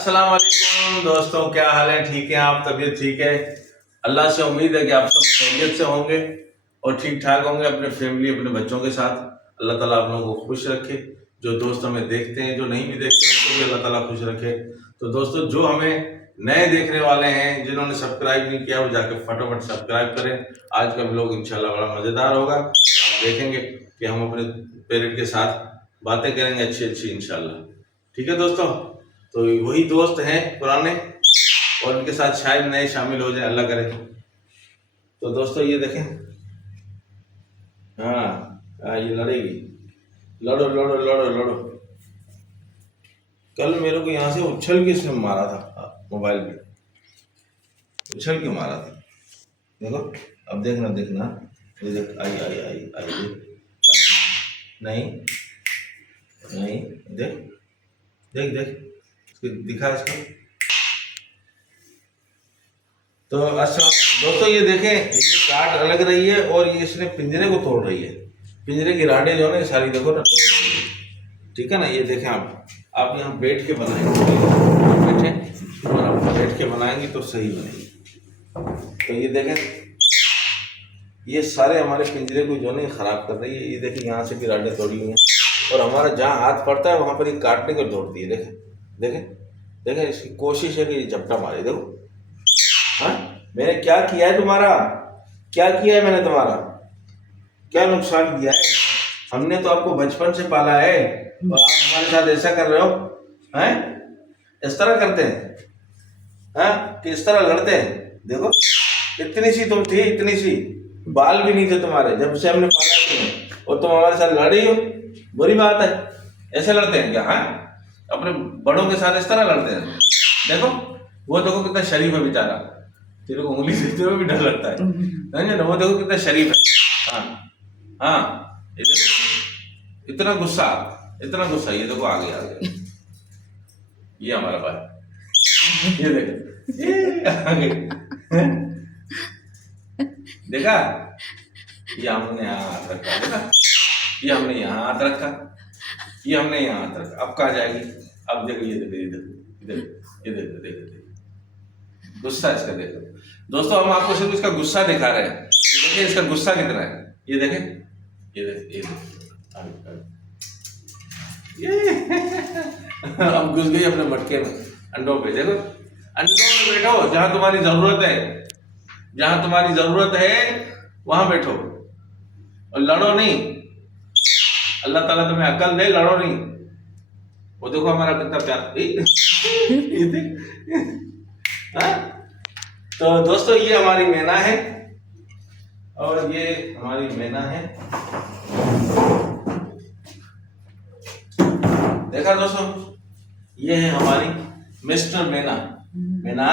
अस्सलाम वालेकुम दोस्तों, क्या हाल है? ठीक है आप? तबीयत ठीक है? अल्लाह से उम्मीद है कि आप सब खैरियत से होंगे और ठीक ठाक होंगे अपने फैमिली अपने बच्चों के साथ। अल्लाह ताला आप लोगों को खुश रखे। जो दोस्त हमें देखते हैं, जो नहीं भी देखते, उनको भी अल्लाह ताला खुश रखे। तो दोस्तों, जो हमें नए देखने वाले हैं, जिन्होंने सब्सक्राइब नहीं किया, वो जाके फटाफट सब्सक्राइब करें। आज का व्लॉग इंशाल्लाह बड़ा मज़ेदार होगा। आप देखेंगे कि हम अपने पेरेंट के साथ बातें करेंगे अच्छी अच्छी इंशाल्लाह। ठीक है दोस्तों, तो वही दोस्त हैं पुराने और उनके साथ शायद नए शामिल हो जाए, अल्लाह करे। तो दोस्तों ये देखें, हाँ हाँ, ये लड़ेगी। लड़ो लड़ो लड़ो लड़ो। कल मेरे को यहाँ से उछल के इसने मारा था, मोबाइल पे उछल के मारा था। देखो, अब देखना देखना, ये देख, आई आई आई आई देख। नहीं नहीं, देख देख देख, दिखा इसको। तो अच्छा दोस्तों, ये देखें, ये काट अलग रही है और ये इसने पिंजरे को तोड़ रही है। पिंजरे की राडें जो है ना सारी, देखो ना, तोड़ रही है। ठीक है ना? ये देखें, आप यहाँ बैठ के बनाएंगे, बैठे और आप बैठ के बनाएंगे तो सही बनेगी। तो ये देखें, ये सारे हमारे पिंजरे को जो है खराब कर रही है। ये देखें, यहाँ से भी राडें तोड़ी हुई हैं और हमारा जहाँ हाथ पड़ता है वहाँ पर ये काटने को दौड़ती है। देखें देखें देखें, इसकी कोशिश है कि ये झपटा मारे। देखो, हाँ, मैंने क्या किया है तुम्हारा? क्या किया है मैंने तुम्हारा? क्या नुकसान किया है? हमने तो आपको बचपन से पाला है और आप हमारे साथ ऐसा कर रहे हो? हैं? इस तरह करते हैं? हाँ, कि इस तरह लड़ते हैं? देखो, इतनी सी तुम थी, इतनी सी, बाल भी नहीं थे तुम्हारे जब से हमने पाला है तुम्हें, और तुम हमारे साथ लड़ रही हो? बुरी बात है। ऐसे लड़ते हैं क्या? हाँ, अपने बड़ों के साथ इस तरह लड़ते हैं? देखो, वो देखो कितना शरीफ है बेचारा, तेरे को उंगली देते हुए भी डर लगता है। नहीं ना, वो देखो कितना शरीफ है। हाँ हाँ, ये देखो, इतना गुस्सा, इतना गुस्सा। ये देखो, आ गया ये हमारा भाई। ये देखो, ये आ गई। देखा, ये हमने यहाँ हाथ रखा, देखा, ये हमने यहाँ हाथ रखा, ये हमने यहाँ हाथ रखा। अब कहाँ जाएगी? अब देखो, ये देखो, ये देखो, इधर, ये देखो, देखो देखो, गुस्सा इसका देखो। दोस्तों, हम आपको सिर्फ इसका गुस्सा दिखा रहे हैं। देखिए इसका गुस्सा कितना है, ये देखें, ये देखें, ये देखें। ये अब घुस गई अपने मटके में, अंडों पे। देखो, अंडों में बैठो, जहां तुम्हारी जरूरत है, जहां तुम्हारी जरूरत है वहां बैठो और लड़ो नहीं। अल्लाह ताला तुम्हें अकल दे, लड़ो नहीं। वो देखो हमारा कितना प्यार। ये देख, हाँ? तो दोस्तों, ये हमारी मैना है और ये हमारी मैना है। देखा दोस्तों, ये है हमारी मिस्टर मैना। मैना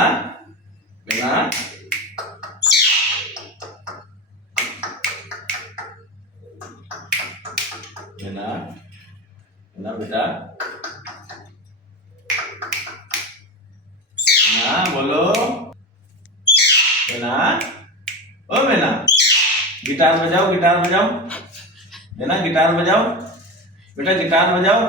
मैना, मैना मैना बेटा, मैना बोलो, मैना, ओ मैना, गिटार बजाओ, गिटार बजाओ। मैना, गिटार बजाओ बेटा, गिटार बजाओ।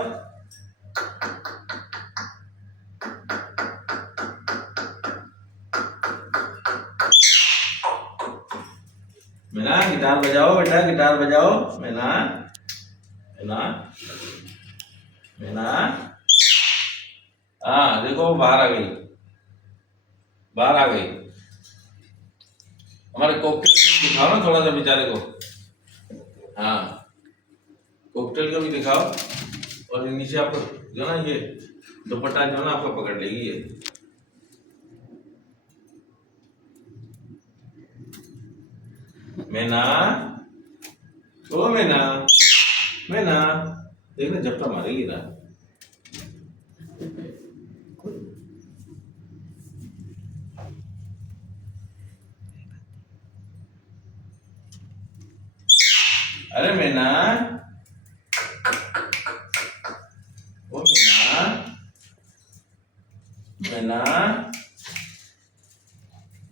मैना, गिटार बजाओ बेटा, गिटार बजाओ। मैना मैना मैना, हाँ देखो, बाहर आ गई, बाहर आ गई। हमारे कॉकटेल को भी दिखाओ ना थोड़ा सा बेचारे को। हाँ, कॉकटेल को भी दिखाओ। और नीचे आपको जो ना ये दुपट्टा जो ना आपको पकड़ लेगी ये। मैना, ओ मैना, मैना, देखना झपटा मारेगी ना। अरे मैना, ओ मैना, मैना,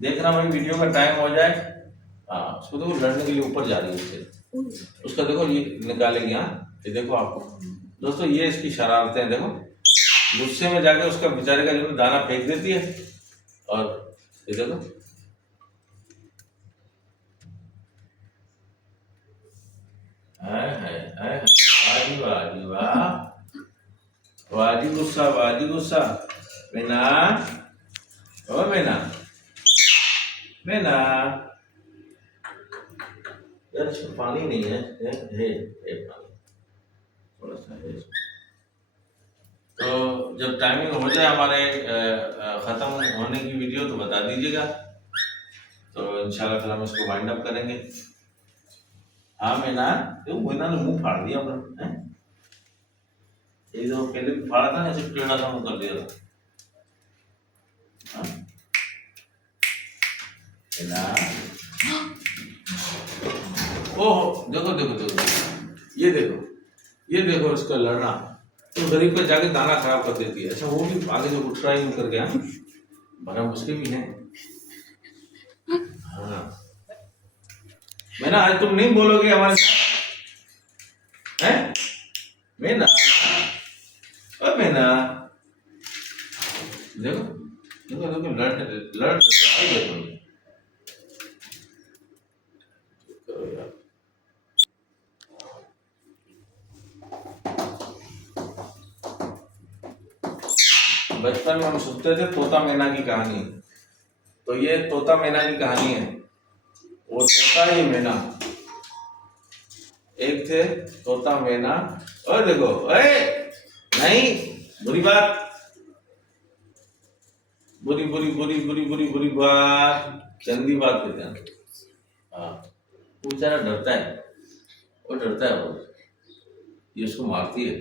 देखना भाई, वीडियो का टाइम हो जाए। हाँ, उसको देखो, लड़ने के लिए ऊपर जा रही है उससे। उसका देखो, ये निकालेगी। हाँ, ये देखो आपको दोस्तों, ये इसकी शरारतें देखो। गुस्से में जाके उसका बेचारे का जो दाना फेंक देती है। और ये देखो, वाह वाह वाह, वाजी गुस्सा, वाजी गुस्सा। मैना, ओ मैना, मैना, यार इसमें पानी नहीं है, है पानी थोड़ा सा है। तो जब टाइमिंग हो जाए हमारे ख़त्म होने की वीडियो तो बता दीजिएगा, तो इंशाल्लाह फिर हम इसको वाइंड अप करेंगे। हाँ मैना, क्यों मैना ने मुंह फाड़ दिया अपना, हैं? ये जो पहले भी फाड़ा था ना, ऐसे टेढ़ा सा मुंह कर दिया था। हाँ? मैना, ओह देखो देखो देखो, ये देखो, ये देखो इसका लड़ना, तो गरीब का जाके दाना खराब कर देती है। अच्छा वो भी आगे जो उठ रहा है यूं करके, हाँ भरम उसके भी हैं। हाँ मैना, आज तुम नहीं बोलोगे हमारे साथ, हैं? मैना, ओ मैना, देखो देखो देखो, लड़ लड़ रहा है देखो। करो यार। बचपन में हम सुनते थे तोता मैना की कहानी, तो ये तोता मैना की कहानी है। वो तोता ही मैना, एक थे तोता मैना। और देखो, अरे नहीं, बुरी बात, बुरी बुरी बुरी बुरी बुरी बुरी बात, गंदी बात कहते हैं। हाँ वो बेचारा डरता है, वो डरता है बहुत, ये उसको मारती है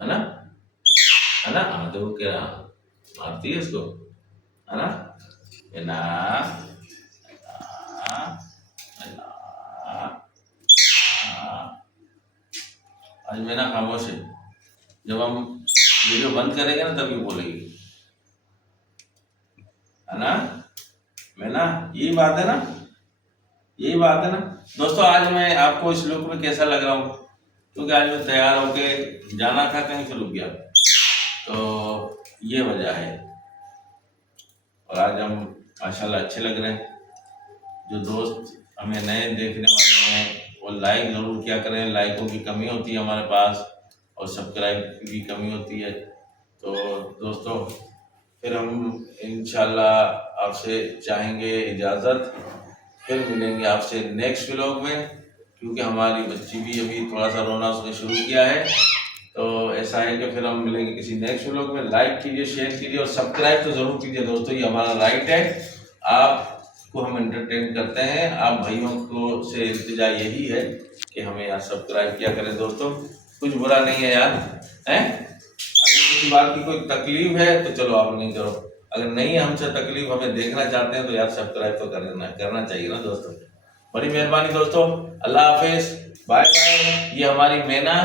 ना, है ना? हाँ देखो क्या मारती है इसको, है ना? मैना, मैना, आज मैना खामोश है, जब हम वीडियो बंद करेंगे ना तभी बोलेगी, है ना? मैना, यही बात है ना, यही बात है ना। दोस्तों आज मैं आपको इस लुक में कैसा लग रहा हूँ, क्योंकि आज मैं तैयार होके जाना था कहीं, फिर रुक गया, तो ये वजह है। और आज हम माशाल्लाह अच्छे लग रहे हैं। जो दोस्त हमें नए देखने वाले हैं वो लाइक ज़रूर किया करें, लाइकों की कमी होती है हमारे पास, और सब्सक्राइब की भी कमी होती है। तो दोस्तों फिर हम इंशाल्लाह आपसे चाहेंगे इजाज़त, फिर मिलेंगे आपसे नेक्स्ट व्लॉग में, क्योंकि हमारी बच्ची भी अभी थोड़ा सा रोना उसने शुरू किया है। तो ऐसा है कि फिर हम मिलेंगे किसी नेक्स्ट व्लॉग में। लाइक कीजिए, शेयर कीजिए और सब्सक्राइब तो ज़रूर कीजिए दोस्तों, ये हमारा राइट है। आपको हम एंटरटेन करते हैं, आप भाइयों को से इल्तिजा यही है कि हमें यार सब्सक्राइब किया करें दोस्तों, कुछ बुरा नहीं है यार, हैं? अगर किसी बात की कोई तकलीफ है तो चलो आप नहीं करो, अगर नहीं है हमसे तकलीफ, हमें देखना चाहते हैं तो यार सब्सक्राइब तो करना चाहिए ना दोस्तों। बड़ी मेहरबानी दोस्तों, अल्लाह हाफिज, बाय बाय। ये हमारी मैना,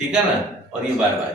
ठीक है ना, और ये बाय बाय।